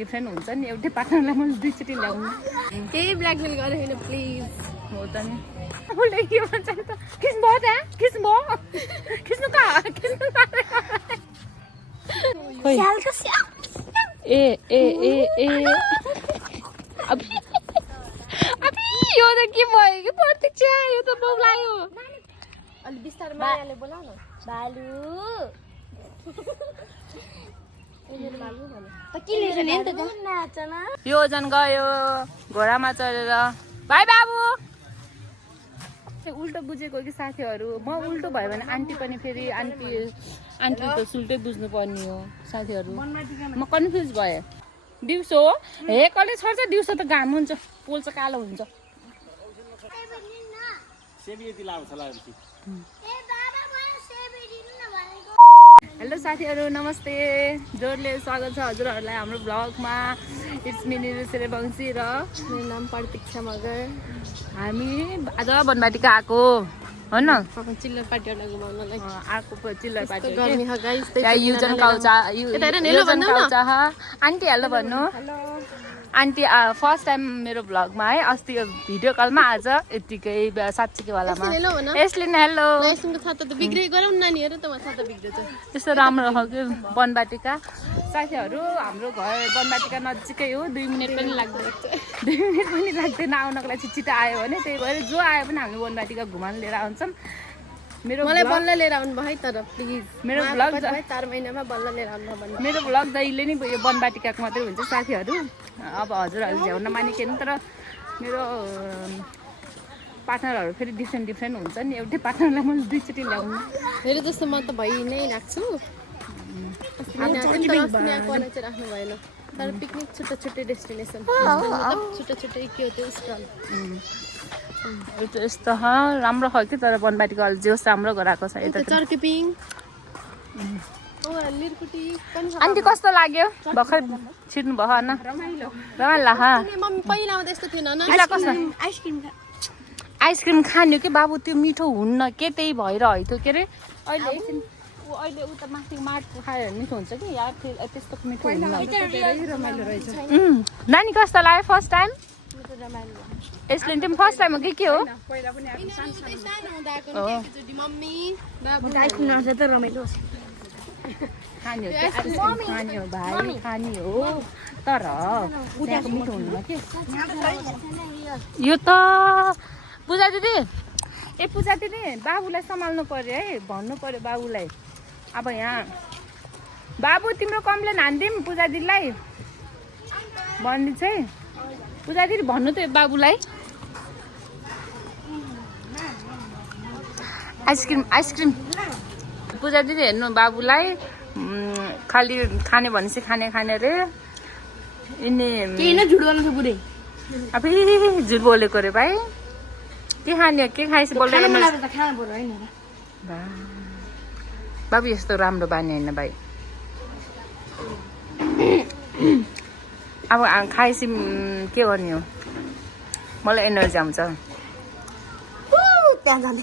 Different हुन्छ नि एउटै पार्टनरलाई मैले दुईचोटि ल्याउनु केही ब्ल्याकमेल गरे होइन प्लिज हो त नि उसले के भन्छ नि त खिच्नु भयो त्यहाँ खिच्नु भयो खिच्नु कहाँ खिच्नु ए ए ए ए अब यो त के भयो कि प्रतीक्षा यो त बौलायो अलि बिस्तारै मायाले बोलाउ न बालु यो जन गयो घोडामा चढेर भाइ बाबु उल्टो बुझेको कि साथीहरू म उल्टो भयो भने आन्टी पनि फेरि आन्टी त सुल्टै बुझ्नु पर्ने हो साथीहरू म कन्फ्युज भएँ दिउँसो हे कलेज छर्छ दिउँसो त घाम हुन्छ पोल चाहिँ कालो हुन्छ हेलो साथीहरू नमस्ते जोडले स्वागत छ हजुरहरूलाई हाम्रो ब्लगमा इट्स मी निरुसेरे वंशी र मेरो नाम प्रतीक्षा मगर हामी आज बनबाटीका आएको होइन चिल्लर पार्टीहरूलाई घुमाउनलाई आएको चिल्लर पार्टी गर्मी ह गाइस युजन काउचा आन्टी हेलो भन्नु आन्टी फर्स्ट टाइम मेरो ब्लगमा है अस्ति भिडियो कलमा आज यत्तिकै साँच्चीकै यसले नि हेलो त्यस्तो राम्रो हो कि बनबाटीका साथीहरू हाम्रो घर बनबाटीका नजिकै हो 2 मिनट पनि लाग्दैन आउनको लागि छिटो आयो भने त्यही भएर जो आयो पनि हामीले बनबाटीका घुमाउन लिएर आउँछौँ मलाई बल्ल लिएर आउनु भयो तर प्लिज मेरो ब्लग 4 महिनामा बल्ल लिएर आउनु भयो मेरो ब्लग जहिले नै यो बनबाटीकाको मात्रै हुन्छ साथीहरू अब हजुरहरूले झ्याउन मानिकेन तर मेरो पार्टनरहरू फेरि डिफ्रेन्ट हुन्छ नि एउटै पार्टनरलाई मैले दुईचोटि ल्याउनु मेरो जस्तो म त भइ नै राख्छु राख्नु भएन तर पिकनिक छुट्टै डेस्टिनेसन छुट्टै के हो त्यो स्टल यस्तो राम्रो हो कि तर बनबाटीको अलि जोस राम्रो गराएको छ यता चर्केपिङ आन्टी कस्तो लाग्यो भर्खर छिर्नु भयो होइन रमाइलो पहिला आउँदा यस्तो थिएन आइसक्रिम खाने कि बाबु त्यो मिठो हुन्न के त्यही भएर है त्यो के अरे अहिले उता माथि माटको खायो भने मिठो हुन्छ कि यार त्यस्तो मिठो हुन्न नानी कस्तो लाग्यो फर्स्ट टाइम यसले पनि फर्स्ट टाइम हो कि के हो खाने हो भाइ खाने हो तर त्यहाँको मिठो हुन्न के यो त पूजा दिदी पूजा दिदी बाबुलाई सम्हाल्नु पर्यो है भन्नु पर्यो बाबुलाई अब यहाँ बाबु तिम्रो कम्प्लेन हानिदिउँ पूजा दिदीलाई भनिदिन्छ है पूजा दिदी भन्नु त बाबुलाई आइसक्रिम पूजा दिदी हेर्नु बाबुलाई खालि खाने भनेपछि खाने अरे यिनी झुट गर्नु छ बुढी अब झुट बोलेको रे भाइ के खाने के खाएपछि बोल्दै बाबु यस्तो राम्रो बानी होइन भाइ अब खाएपछि के गर्ने हो मलाई एनर्जी आउँछ त्यहाँ जाने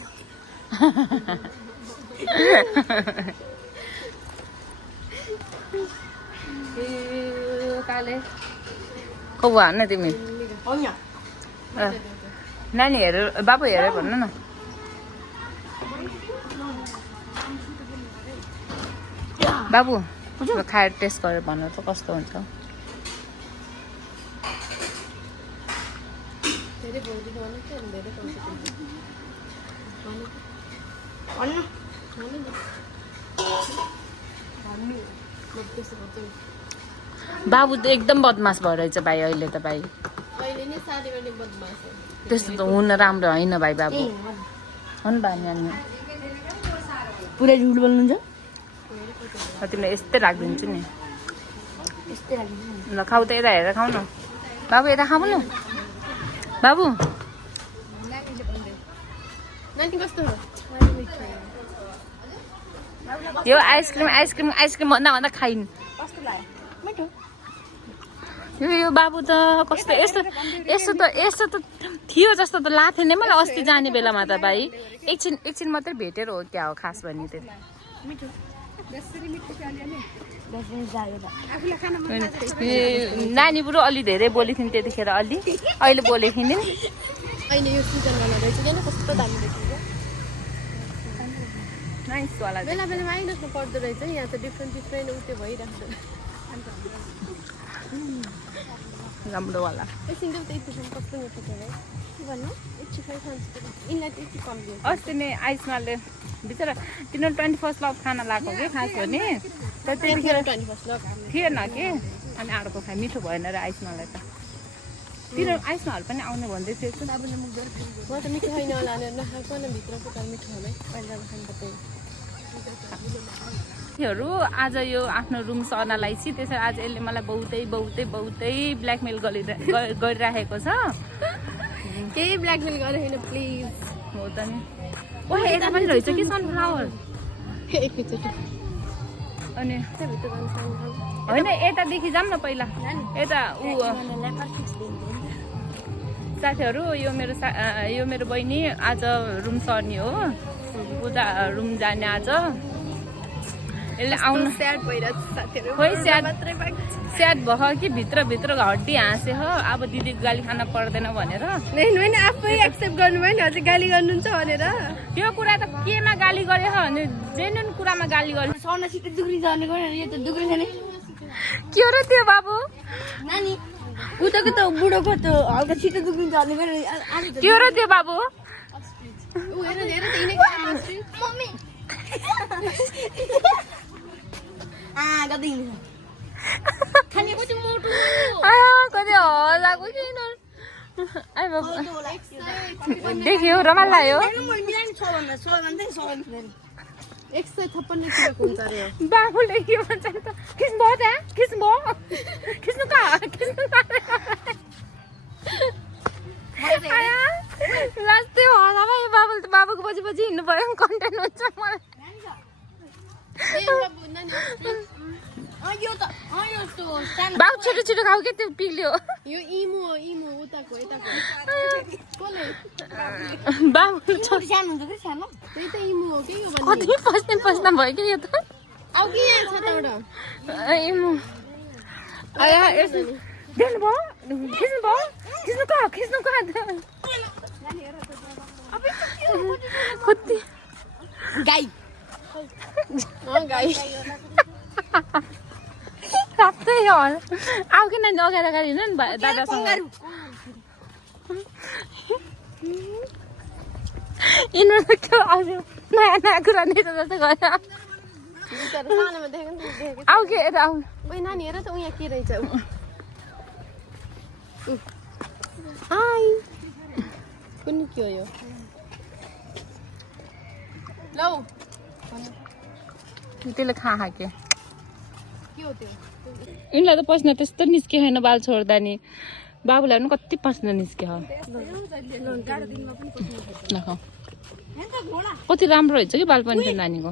को भन तिमी नानी हेर बाबु हेरेर भन्नु न बाबु खाएर टेस्ट गरेर भन्नु त कस्तो हुन्छ बाबु त एकदम बदमास भएर रहेछ भाइ अहिले त भाइ त्यस्तो त हुन राम्रो होइन भाइ बाबु हो नि भाइ नानी पुरै झुट बोल्नुहुन्छ तिमीलाई यस्तै राखिदिन्छु नि ल खाऊ त यता हेरेर खाऊ न बाबु यता खाऊ न बाबु यो आइसक्रिम भन्दा खाइन् यो बाबु त कस्तो यस्तो त थियो जस्तो त लाग्थ्यो नि मलाई अस्ति जाने बेलामा त भाइ एकछिन मात्रै भेटेर हो क्या हो खास भन्ने त्यो नानी बुढो अलि धेरै बोलेको थिइन् त्यतिखेर, अलि अहिले बोलेको थिइन्। अहिले यो सिजनमा रहेछ किन कस्तो दामी देखिन्छ। नाइस वाला बेला बेलामा आइराख्नु पर्दो रहेछ। यहाँ त डिफ्रेन्ट उत्यो भइराख्छ। राम्रो वाला एकछिन त यतिसम्म कस्तो मिठो छ है। के भन्नु यति खै खान्छ यिनलाई त यति कम दियो। अस्ति नै आइसमाले बिचरा तिनीहरू 21 लभ खाना लगाएको कि खास हो नि, तर त्यतिखेर 21 लभ थिएन कि, अनि अर्को खाए मिठो भएन र आइसमालाई त। तिनीहरू आइसमाहरू पनि आउने भन्दै थियो। म त मिठो छैन होला भनेर नखाएको न, भित्रको त मिठो होला है। पहिला खानु त त्यही हरू आज यो आफ्नो रुम सर्नलाई छि, त्यसरी आज यसले मलाई बहुतै ब्ल्याकमेल गरिराखेको छ। केही ब्ल्याकमेल गरे होइन प्लिज। हो त नि। ओहे यता पनि रहेछ कि सनफ्लावर। एकैचोटि अनि त्यहाँभित्र जानु सक्नु। होइन यतादेखि जाऊँ न पहिला। यता ऊ साथीहरू यो मेरो बहिनी आज रुम सर्ने हो, पूजा रुम जाने आज। यसले आउनु स्याड भइरहेछ साथीहरू। खोइ स्याड भयो कि भित्र हड्डी हाँसे हो। अब दिदी गाली खान पर्दैन भनेर मैले आफै एक्सेप्ट गर्नुभयो नि, हजुर गाली गर्नुहुन्छ भनेर। त्यो कुरा त केमा गाली गरे हो भने जेन्युन कुरामा गाली गरे। के हो र त्यो बाबु? नानी उताको त बुढोको त हल्का छिटो दुख्नु जाने भयो। के हो र त्यो बाबु? उ हेर हेर त यिनै मम्मी कति खानेको चाहिँ मोटो कति हल्लाएको किन देख्यो रमाइलो लाग्यो। 156 किलोको हुन्छ अरे। बाबुले के भन्छ त? खिच्नु भयो त्यहाँ? खिच्नु कहाँ? लास्टै होला भाइ। बाबुको पछि हिँड्नु पऱ्यो, कन्टेन्ट हुन्छ मलाई। बाबु छिटो खाऊ के त्यो पिग्लियो। यो इमो उताको यताको कसले बाबु सानो हुन्छ कि सानो त्यही त इमो हो के यो भन्ने। कति पस्न भयो कि यो त। आउ कि यहाँ छ त एउटा इमो आया यसो देख्नु भयो? खिच्नु कहाँ कति गाई रातै हो। आऊ कि नानी अगाडि हिँड्नु नि दादासँग। यिनीहरू त्यो नयाँ कुरा नै जस्तो गयो। आऊ के यता आऊ। ओइ नानी हेर त यहाँ के रहेछ। हाई कुन के हो यो? लौ त्यसले खा के हो त्यो? यिनलाई त पस्न त्यस्तो निस्के छैन बाल छोड्दा नि। बाबुलाई पनि कति पस्न निस्के हो। कति राम्रो रहेछ कि बाल पनि नानीको।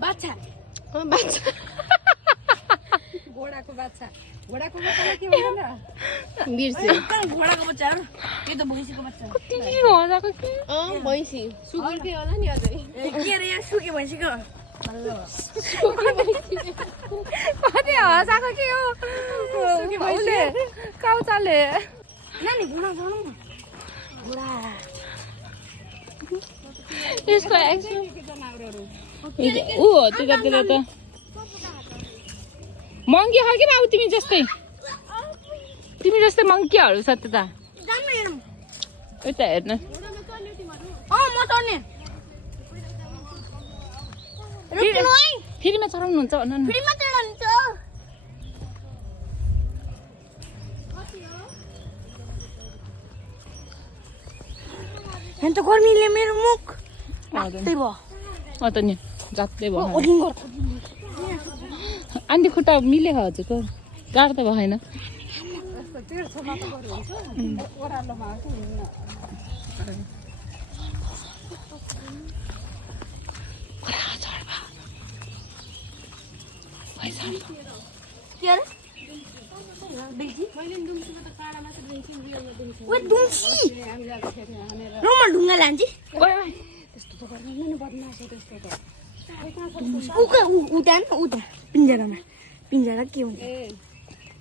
बाछा घोडाको बाछा के भन्छ? बिर्स्यो। घोडाको बच्चा के त भैँसीको बच्चा। कति मजाको कि। भैँसी सुगरकै होला नि अझै। के रे यहाँ सुके भैँसीको कति हँसाएको के हो उसले काउचाले। नानी घोडा जानु न। घोडा यसको एक्सन ऊ हो त्यतातिर त मङ्की हो कि बाबु? तिमी जस्तै मङ्कीहरू छ त्यता। यता हेर्नु। म चढ्ने फ्रीमा चढाउनुहुन्छ भन न। फ्रीमा चढाउनुहुन्छ। यहाँ त गर्मीले मेरो मुख रातै भयो। त नि जात्दै भयो। आन्टी खुट्टा मिलेको हजुरको गाह्रो त भएन। ढुङ्गा लान्छ। त्यस्तो त गर्दैन नि बदमास हो त्यस्तो त। उता नि उता पिन्जरामा पिन्जरा के हुन्छ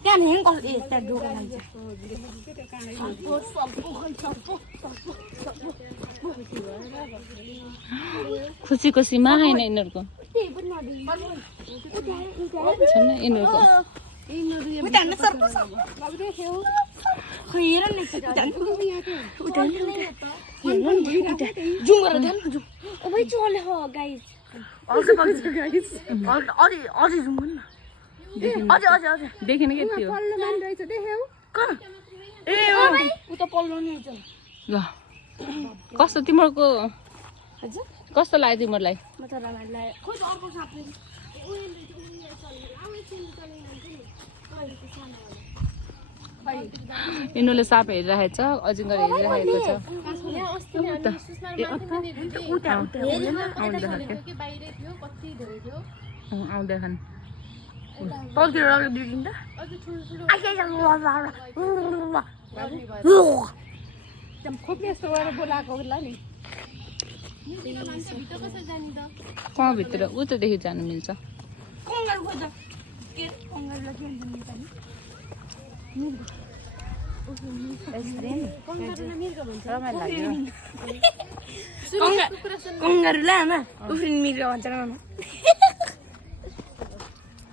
त्यहाँदेखि कसले यता ढोका लाग्छ खुसीको सीमा होइन यिनीहरूको छैन यिनीहरूको देखिन के थियो ल कस्तो तिमीहरूको कस्तो लाग्यो तिमीहरूलाई यिनीहरूले साप हेरिरहेको छ अजिङ्गर हेरिरहेको छ आउँदैछन् कहाँ भित्र उतादेखि जानु मिल्छ कङ्गारुलाई आमा उफ्रिन मिर्ग भन्छ आमा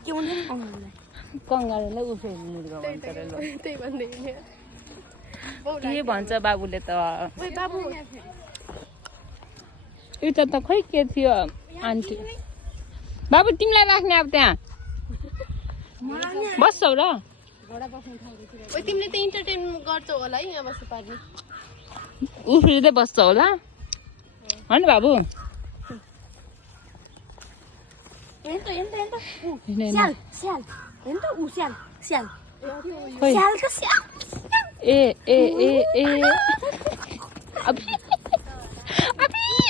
के भन्छ कङ्गारुलाई उफ्रिन मिर्ग भन्छ के भन्छ बाबुले त एउटा त खोइ के थियो आन्टी बाबु तिमीलाई राख्ने अब त्यहाँ बस्छौ र तिमीले त इन्टरटेन गर्छौ होला है यहाँ बस्नु पार्ने उफ्रिँदै बस्छ होला होइन बाबु ए ए ए ए अब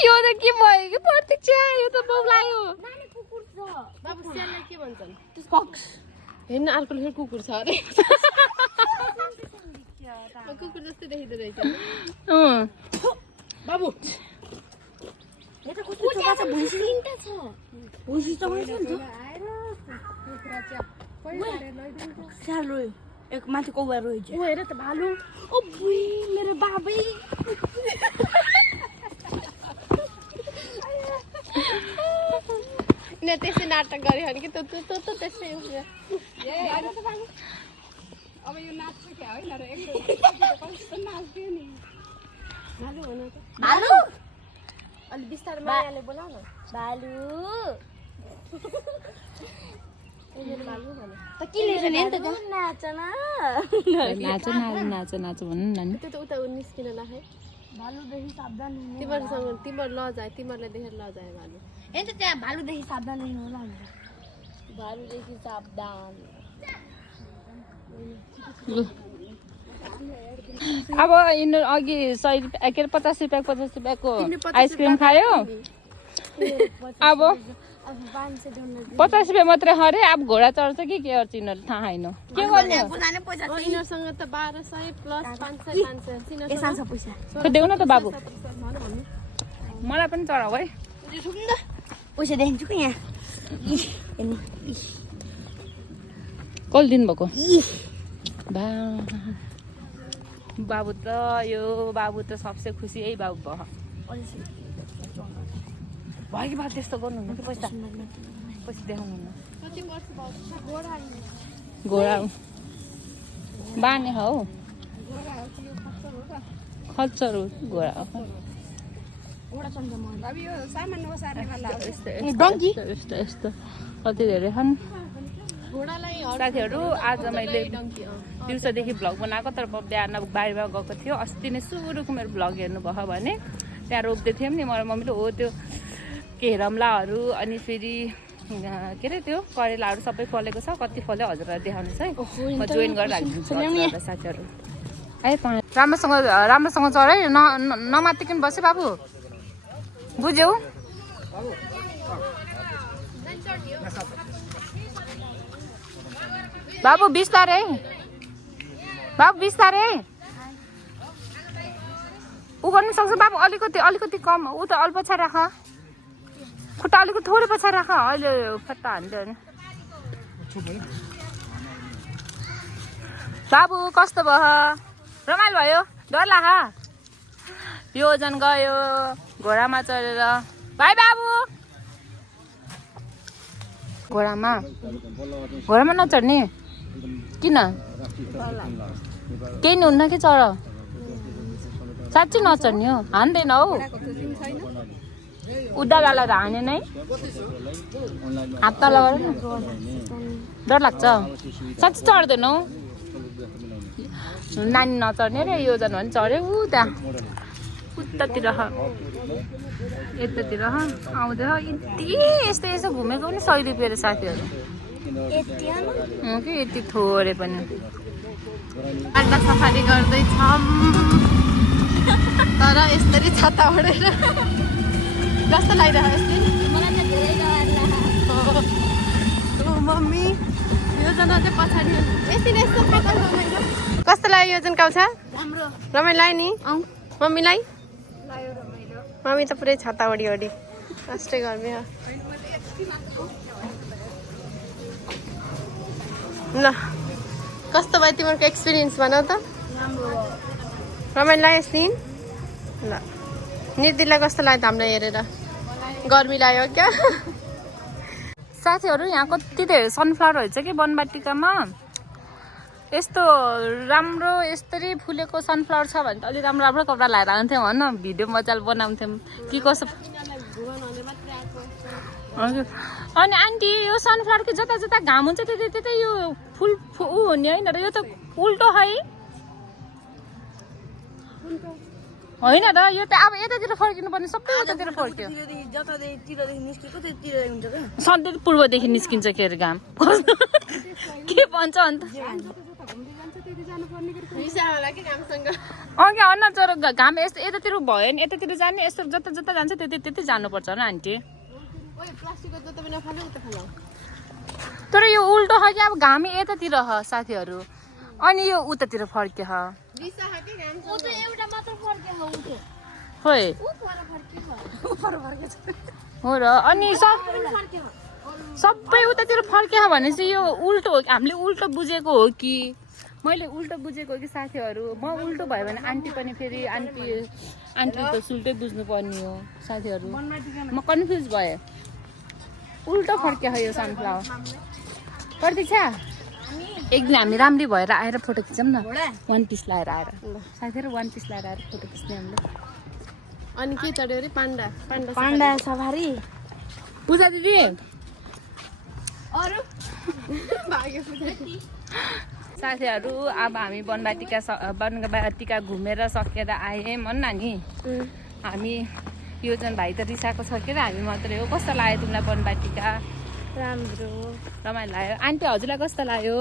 यो त के भयो कि प्रतीक्षा यो त बौलायो बाबु स्याललाई के भन्छन् हेर्न अर्को फेरि कुकुर छ अरे कुकुर जस्तै देखिँदो रहेछ बाबु स्याल रोयो एक माथि कौवा रोयो हेर त भालु ओ बुई मेरो बाबै यिनीहरू त्यसै नाटक गऱ्यो भने कि त त्यसै अब यो नाच्छ क्या होइन र कस्तो नाच्थ्यो नि भालु अलि बिस्तारै मायाले बोलाउ न भालु भालु भने त के लेख्छ नि त नाच न नाच नाच नाच भन्नु न नि त्यो त उता निस्किन नखाए भालुदेखि सावधान हुनु तिमीहरूसँग तिमीहरू लजाए तिमीहरूलाई देखेर लजाए भालु त त्यहाँ भालुदेखि सावधान हुनु होला भालुदेखि सावधान अब यिनीहरू अघि 100 रुपियाँ के अरे 50 रुपियाँको आइसक्रिम खायो अब 50 रुपियाँ मात्रै अरे अब घोडा चढ्छ कि के गर्छ यिनीहरू थाहा छैन के गर्ने यिनीहरूसँग त 1200 प्लस 500 पैसा देऊ न त बाबु मलाई पनि चढाऊ है पैसा देखिन्छु कि यहाँ कसले दिनुभएको बाबु त यो बाबु त सबसे खुसी यही बाबु भयो कि बाबु त्यस्तो गर्नुहुन्न कि पैसा देखाउनुहुन्न घोडा बाने हौ खच्चर घोडा अब यो सामान ओसार्नेवाला यस्तो कति धेरै छन् साथीहरू आज मैले दिउँसोदेखि भ्लग बनाएको तर बिहान बारीमा गएको थियो अस्ति नै सुरुको मेरो भ्लग हेर्नुभयो भने त्यहाँ रोप्दै थियौँ नि मेरो मम्मीले हो त्यो केरमलाहरू अनि फेरि के अरे त्यो करेलाहरू सबै फलेको छ कति फल्यो हजुरलाई देखाउनुहोस् है म जोइन गरेर राखिदिन्छु साथीहरू है राम्रोसँग चढ है नमातिकन बस्यो बाबु बुझ्यौ बाबु बिस्तारै ऊ गर्नु सक्छ बाबु अलिकति कम ऊ त अल्प छ राख खुट्टा अलिकति थोरै पछाडि राख अहिले फट्टा हान्थ्यो भने बाबु कस्तो भयो रमाइलो भयो डर लाग यो ओजन गयो घोडामा चढेर भाइ बाबु घोडामा नचढ्ने किन केही नि हुन्न कि चढ साँच्चै नचढ्ने हो हान्दैन हौ उदागालाई त हाने नै हात तल गर न डर लाग्छ साँच्चै चढ्दैन हौ नानी नचढ्ने र योजना भने चढ्यो ऊ त्यहाँ उतातिर यतातिर आउँदै यति यस्तो यसो घुमेको पनि 100 रुपियाँ रे साथीहरू कि यति थोरै पनि अड्डा सफारी गर्दैछौँ तर यसरी छाता ओढेर कस्तो लागिरहेको मम्मी योजना चाहिँ पछाडि कस्तो लाग्यो योजना काउ छ रमाइलो लाग्यो नि मम्मीलाई मम्मी त पुरै छाता ओढी ओढी कष्टै गर्मी हो ल कस्तो भयो तिमीहरूको एक्सपिरियन्स भन त रमाइलो लाग्यो दिन ल निर्दिलाई कस्तो लाग्यो त हामीलाई हेरेर गर्मी लाग्यो क्या साथीहरू यहाँ कति धेरै सनफ्लावरहरू छ कि बनबाटिकामा यस्तो राम्रो यस्तरी फुलेको सनफ्लावर छ भने त अलि राम्रो राम्रो कपडा लगाएर आउँथ्यौँ होइन भिडियो मजाले बनाउँथ्यौँ कि कसो अनि आन्टी यो सनफ्लावरको जता जता घाम हुन्छ त्यतै त्यतै यो फुल ऊ हुने होइन र यो त उल्टो है होइन र यो त अब यतातिर फर्किनु पर्ने सबै उतातिर फर्क्यो सधैँ पूर्वदेखि निस्किन्छ के अरे घाम के भन्छ अन्त अघि अन्नचरो घाम यस्तो यतातिर भयो नि यतातिर जाने यस्तो जता जता जान्छ त्यति त्यति जानुपर्छ होइन आन्टी तर यो उल्टो हो कि अब घामै यतातिर हो साथीहरू अनि यो उतातिर फर्क्यो हो र अनि सबै उतातिर फर्क्यो भनेपछि यो उल्टो हो हामीले उल्टो बुझेको हो कि मैले उल्टो बुझेको हो कि साथीहरू म उल्टो भयो भने आन्टी पनि फेरि आन्टी त सुल्टै बुझ्नु पर्ने हो साथीहरू म कन्फ्युज भएँ उल्टो फर्क्यो हो यो सनफ्लावर प्रतीक्षा एक दिन हामी राम्री भएर आएर फोटो खिचौँ न 1 पिस लगाएर आएर साथीहरू 1 पिस लगाएर आएर फोटो खिच्ने हामीले अनि के चढ्यो अरे पाण्डा पाण्डा सफारी पूजा दिदी साथीहरू अब हामी बनबाटिका घुमेर सकेर आयौँ भन्न नि हामी योजन भाइ त रिसाएको छ के हामी मात्रै हो कस्तो लाग्यो तिमीलाई बनबाटिका राम्रो रमाइलो लाग्यो आन्टी हजुरलाई कस्तो लाग्यो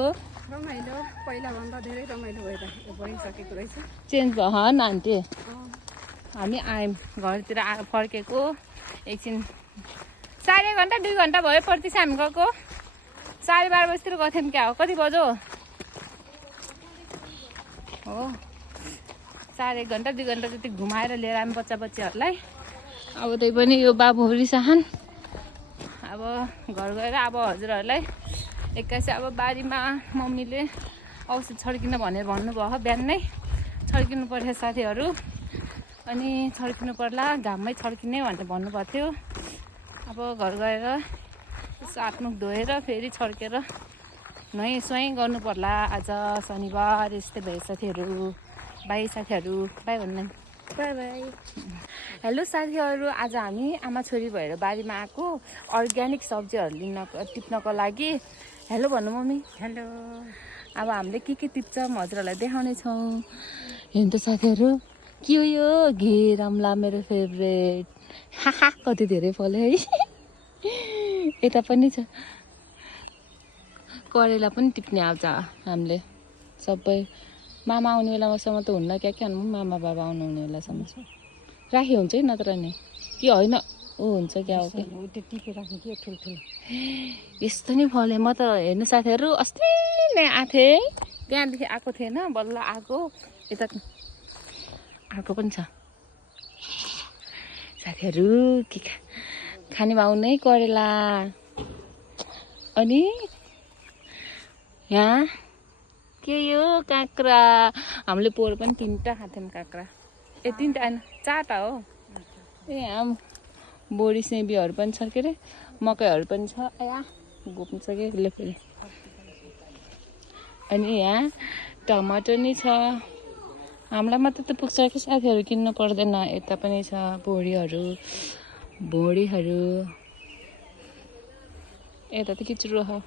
रमाइलो पहिलाभन्दा धेरै रमाइलो भइसकेको रहेछ चेन्ज भयो नि आन्टी हामी आयौँ घरतिर फर्केको एकछिन 1.5 घन्टा 2 घन्टा भयो प्रतीक्षा हामी गएको 12:30 बजीतिर गएको थियौँ क्या हो कति बज्यो हो 1.5 घन्टा 2 घन्टा जति घुमाएर लिएर आयौँ बच्चाहरूलाई अब त्यही पनि यो बाबु रिसाहान अब घर गएर अब हजुरहरूलाई एक्कासी अब बारीमा मम्मीले औषध छर्किन भनेर भन्नुभयो बिहानै छर्किनु पर्छ साथीहरू अनि छर्किनु पर्ला घाममै छर्किने भनेर भन्नुभएको थियो अब घर गएर हातमुख धोएर फेरि छर्केर नुहाइ सुहाइ गर्नु पर्ला आज शनिबार यस्तै भयो साथीहरू बाई साथीहरू बाई भन्नु बाई बाई हेलो साथीहरू आज हामी आमा छोरी भएर बारीमा आएको अर्ग्यानिक सब्जीहरू टिप्नको लागि हेलो भन्नु मम्मी हेलो अब हामीले के टिप्छौँ हजुरहरूलाई देखाउने छौँ हेर्नु त साथीहरू के हो यो घेरमला मेरो फेभरेट हा कति धेरै फल्यो है यता पनि छ करेला पनि टिप्ने आउँछ हामीले सबै मामा आउने बेलासम्म त हुन्न क्या मामा बाबा आउनु हुने बेलासम्म राखी हुन्छ कि नत्र नि कि होइन ऊ हुन्छ क्या हो कि टिपेर राख्ने के ठुल्ठुलो यस्तो नि फल्यो म त हेर्नु साथीहरू अस्ति नै आएको थिएँ त्यहाँदेखि आएको थिएन बल्ल आएको यता आएको पनि छ साथीहरू के खाने भाउ नै करेला अनि यहाँ के यो काँक्रा हामीले पोहोर पनि 3टा खाएको थियौँ काँक्रा 3टा होइन 4टा हो यहाँ बोडी सेबीहरू पनि छ के अरे मकैहरू पनि छ या घुप्नु छ कि उसले फेरि अनि यहाँ टमाटर नि छ हामीलाई मात्र त पुग्छ कि साथीहरू किन्नु पर्दैन यता पनि छ बोडीहरू यता त किचुरो हो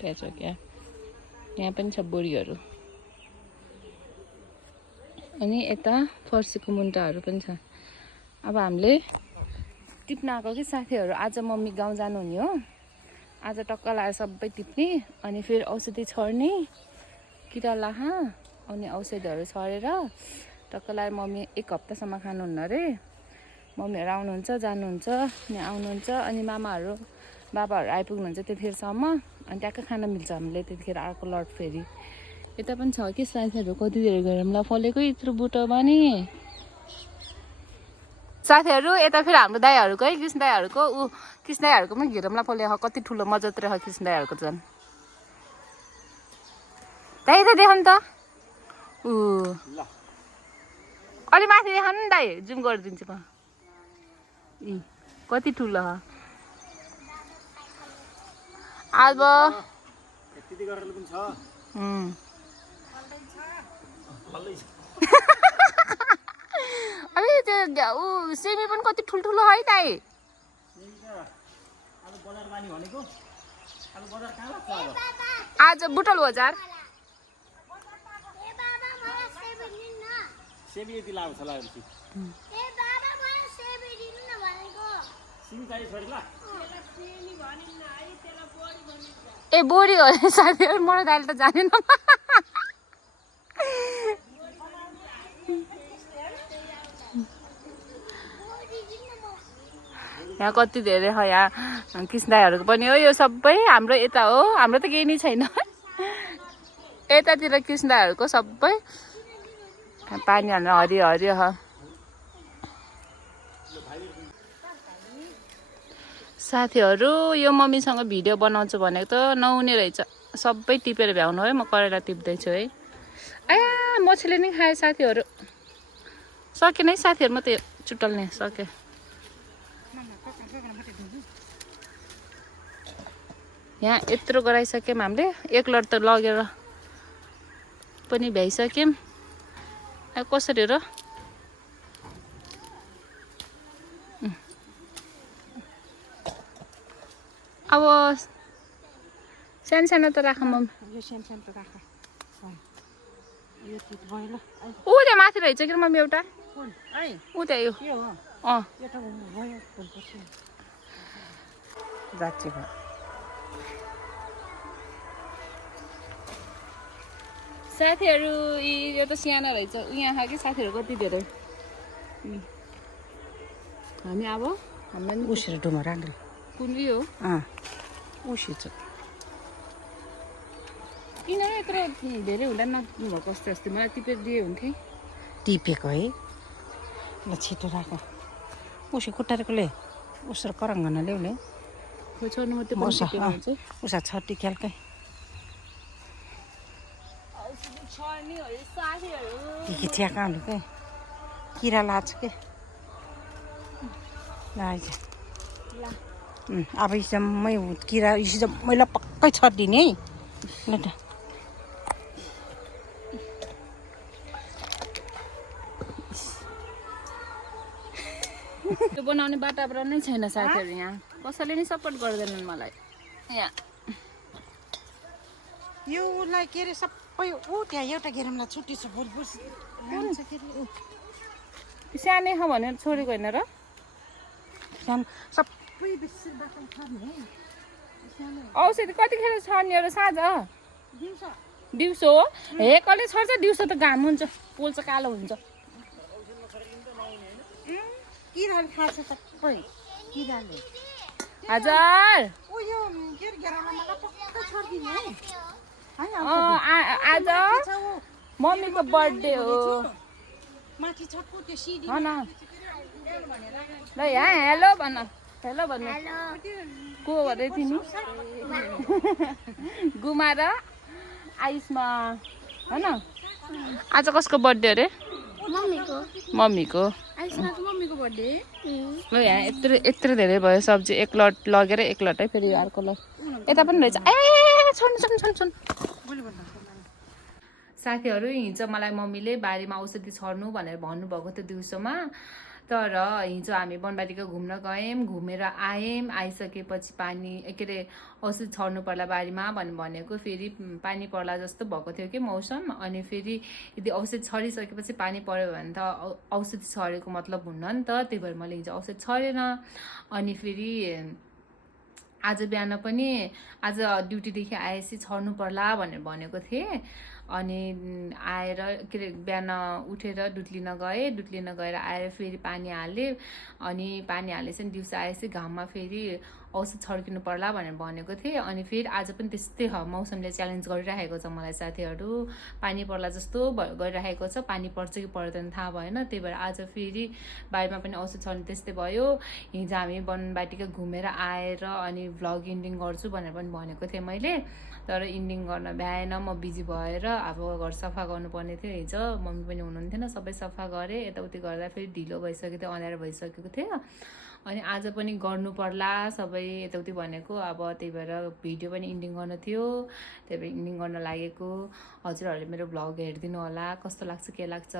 त्यहाँ छ क्या यहाँ पनि छ बोडीहरू अनि यता फर्सीको मुन्टाहरू पनि छ अब हामीले टिप्न आएको कि साथीहरू आज मम्मी गाउँ जानु हुने हो आज टक्क लाएर सबै टिप्ने अनि फेरि औषधि छर्ने किरा लाहा अनि औषधिहरू छरेर टक्क लाएर मम्मी 1 हप्तासम्म खानुहुन्न अरे मम्मीहरू आउनुहुन्छ जानुहुन्छ अनि आउनुहुन्छ अनि मामाहरू बाबाहरू आइपुग्नुहुन्छ त्यतिखेरसम्म अनि ट्याक्क खान मिल्छ हामीले त्यतिखेर अर्को लट फेरि यता पनि छ कि साथीहरू कति धेरै गरमला फलेको यत्रो बुटो बानी साथीहरू यता फेरि हाम्रो दाइहरूको है कृष्ण दाइहरूको कृष्ण दाइहरूको पनि घिरमला फलेको कति ठुलो मजात रहेछ कृष्ण दाइहरूको झन् दाइ त देखाउनु त अलि माथि देखाउनु नि दाइ जुम गरिदिन्छु म कति ठुलो अब अरे त्यो सेमी पनि कति ठुल्ठुलो है दाइ आज बुटल बजार ए बोडी हो साथीहरू मलाई दाइले त जानेन यहाँ कति धेरै छ यहाँ कृष्ण दाइहरूको पनि हो यो सबै हाम्रो यता हो हाम्रो त केही नै छैन यतातिर कृष्ण दाइहरूको सबै पानी हाल्न हरियो हरियो छ साथीहरू यो मम्मीसँग भिडियो बनाउँछु भनेको त नहुने रहेछ सबै टिपेर भ्याउनु है म करेला टिप्दैछु है आया मछली नै खाएँ साथीहरू सकेन है साथीहरू म त चुटल्ने सकेँ यहाँ यत्रो गराइसक्यौँ हामीले 1 लट त लगेर पनि भ्याइसक्यौँ कसरी र अब सानो सानो त राख मम्मी ऊ त्यहाँ माथि रहेछ कि मम्मी एउटा ऊ त्यहाँ यो साथीहरू यो त सानो रहेछ यहाँ कि साथीहरू कति धेरै हामी अब हामीलाई उसेर डुमा राख्नु कुन यो उसिन्छ किन यत्रो धेरै हुँदा नभएको जस्तो जस्तो मलाई टिपेर दिए हुन्थे टिपेको है ल छिटो राख उसी कुटारेकोले उसर करङ्गन ल्याउले छोड्नु मात्रै उसा छट्टी ख्यालकै के चिया कहाँ के किरा लाग्छ के अब जम्मै किरा जम्मैलाई पक्कै छरिदिने है ल त त्यो बनाउने वातावरण नै छैन साथीहरू यहाँ कसैले नै सपोर्ट गर्दैनन् मलाई यहाँ यो उसलाई के अरे सबै त्यहाँ एउटा गेरमलाई छुट्टी छ सानै छ भनेर छोडेको होइन र सबै औषधि कतिखेर छर्ने र साँझ दिउँसो हे कसले छर्छ दिउँसो त घाम हुन्छ पोल्छ कालो हुन्छ किराले खान्छ सबै किराले हजुर उयो के अरे गेरमलाई मलाई पक्कै छरिदिने है आज मम्मीको बर्थडे हो माथि छक्कु त्यो सिडी ल यहाँ हेलो भन हेलो भन्नु को भन्दै तिमी गुमा र आयुष्मा होइन आज कसको बर्थडे अरे मम्मीको मम्मीको बर्थडे ल यहाँ यत्रो धेरै भयो सब्जी एक लट लगेर एक लटै फेरि अर्को लट यता पनि रहेछ ए सुन साथीहरू हिजो मलाई मम्मीले बारीमा औषधि छर्नु भनेर भन्नुभएको थियो दिउँसोमा तर हिजो हामी वनबारीको घुम्न गयौँ घुमेर आइसकेपछि पानी के अरे औषधि छर्नु पर्ला बारीमा भनेको फेरि पानी पर्ला जस्तो भएको थियो कि मौसम अनि फेरि यदि औषधि छरिसकेपछि पानी पर्यो भने त औषधि छरेको मतलब हुन्न नि त त्यही भएर मैले हिजो औषधि छरेन अनि फेरि आज बिहान पनि आज ड्युटीदेखि आएपछि छर्नु पर्ला भनेर भनेको थिएँ अनि आएर के अरे बिहान उठेर दुधलिन गएर आएर फेरि पानी हालेँ अनि पानी हालेपछि दिउँसो आएपछि घाममा फेरि औषध छर्किनु पर्ला भनेर भनेको थिएँ अनि फेरि आज पनि त्यस्तै मौसमले च्यालेन्ज गरिराखेको छ मलाई साथीहरू पानी पर्ला जस्तो गरिराखेको छ पानी पर्छ कि पर्दैन थाहा भएन त्यही भएर आज फेरि बारीमा पनि औषध छर्ने त्यस्तै भयो हिजो हामी वनबाटीको घुमेर आएर अनि भ्लग इन्डिङ गर्छु भनेर पनि भनेको थिएँ मैले तर इन्डिङ गर्न भ्याएन म बिजी भएर अब घर सफा गर्नुपर्ने थियो हिजो मम्मी पनि हुनुहुन्थेन सबै सफा गरेँ यताउति गर्दा फेरि ढिलो भइसकेको थियो अँध्यारो भइसकेको थियो अनि आज पनि गर्नु पर्ला सबै यताउति भनेको अब त्यही भएर भिडियो पनि इन्डिङ गर्न थियो त्यही भएर इन्डिङ गर्न लागेको हजुरहरूले मेरो भ्लग हेरिदिनु होला कस्तो लाग्छ के लाग्छ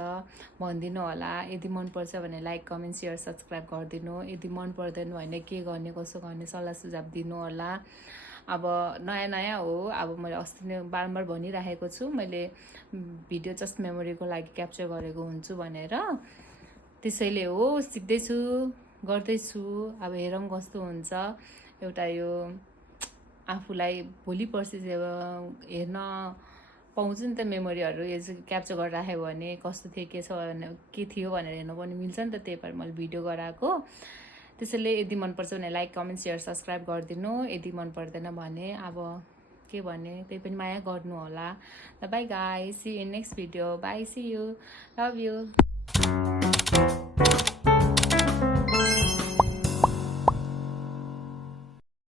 भनिदिनु होला यदि मनपर्छ भने लाइक कमेन्ट सेयर सब्सक्राइब गरिदिनु यदि मन पर्दैन भने के गर्ने कसो गर्ने सल्लाह सुझाव दिनु होला अब नयाँ हो अब मैले अस्ति नै बारम्बार भनिराखेको छु मैले भिडियो जस्ट मेमोरीको लागि क्याप्चर गरेको हुन्छु भनेर त्यसैले हो सिक्दैछु गर्दैछु अब हेरौँ कस्तो हुन्छ एउटा यो आफूलाई भोलि पर्सि हेर्न पाउँछु नि त मेमोरीहरू यसो क्याप्चर गरेर राख्यो भने कस्तो थियो के थियो भनेर हेर्नु पनि मिल्छ नि त त्यही भएर मैले भिडियो गराएको त्यसैले यदि मनपर्छ भने लाइक कमेन्ट सेयर सब्सक्राइब गरिदिनु यदि मन पर्दैन भने अब के भने त्यही पनि माया गर्नु होला bye guys see you next video bye see you love you